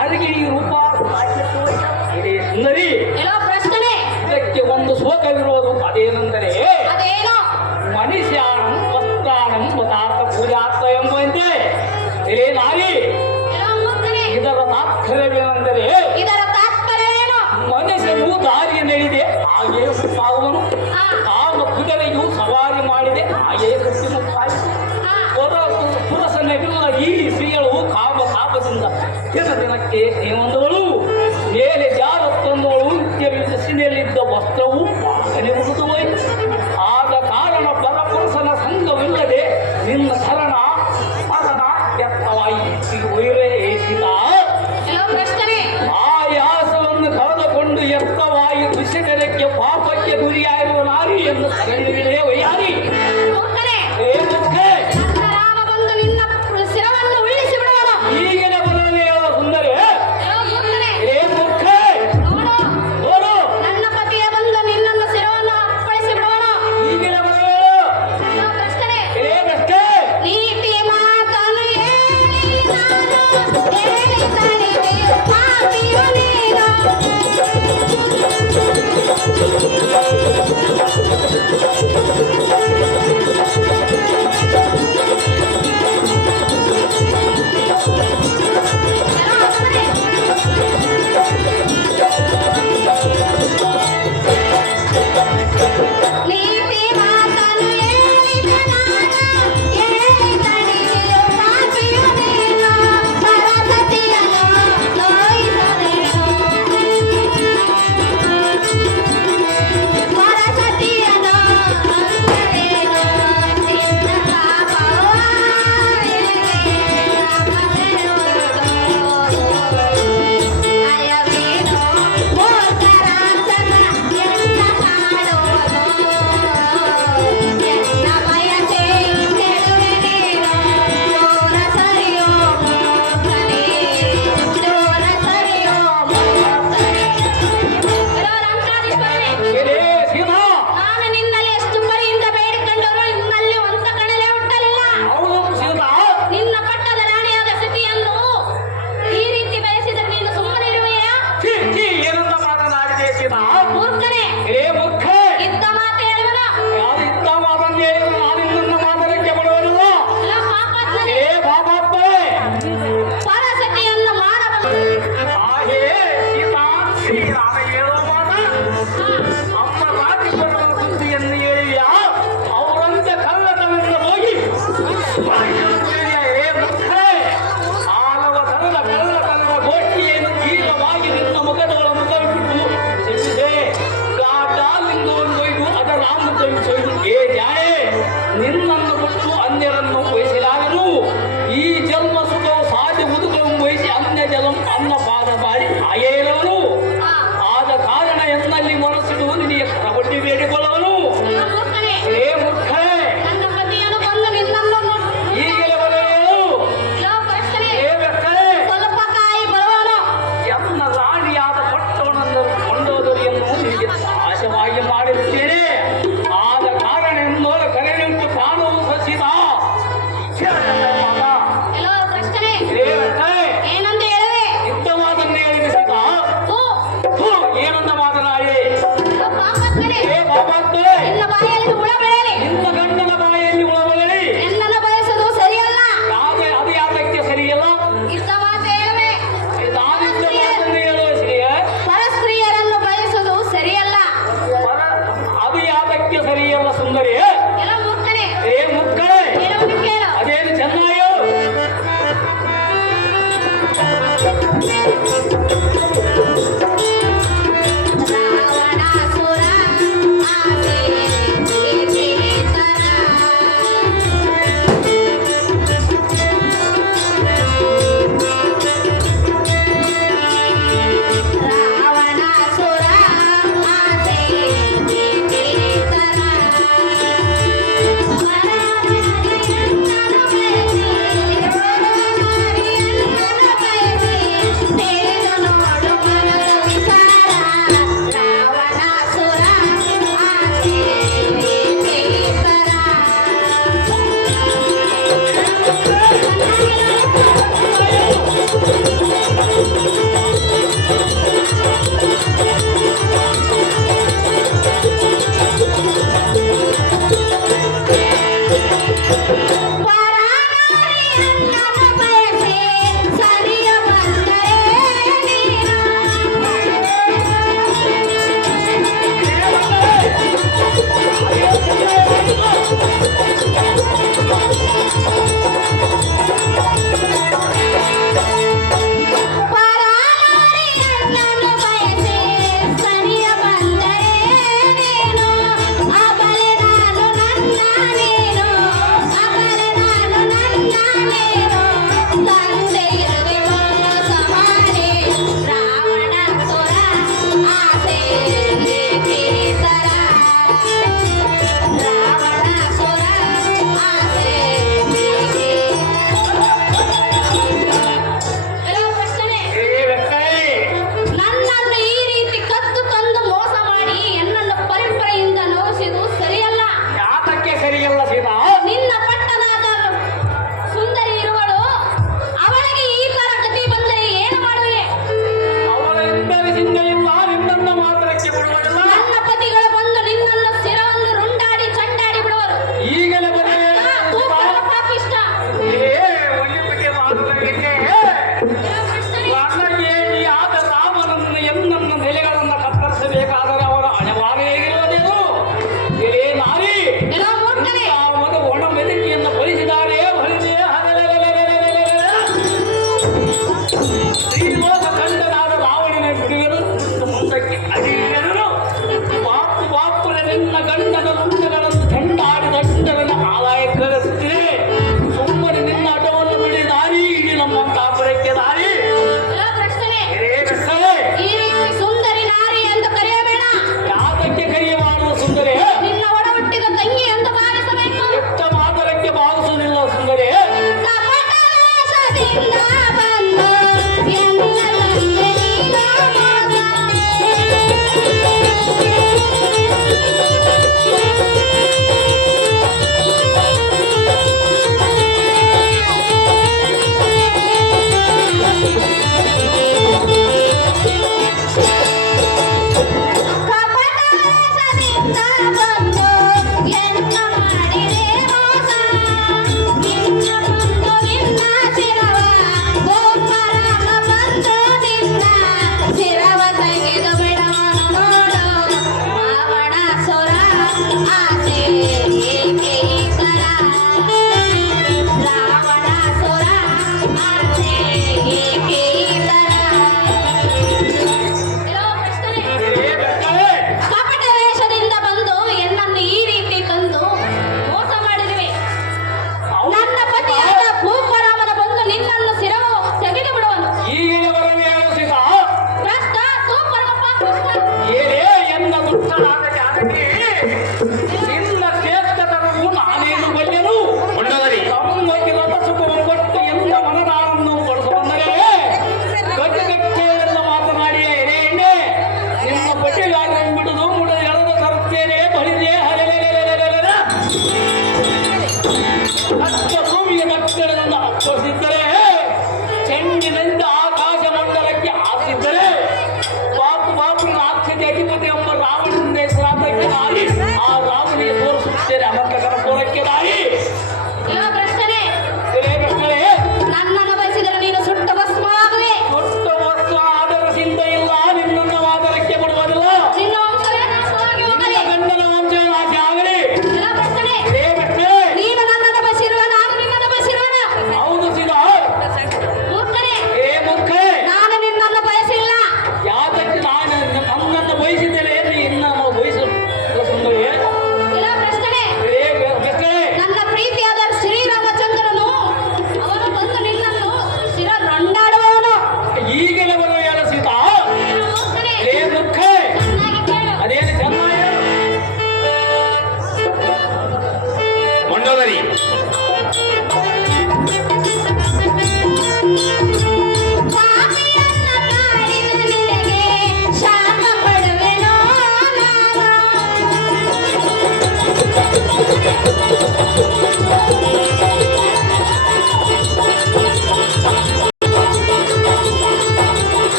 அழகிரி ரூபா நரி Hello.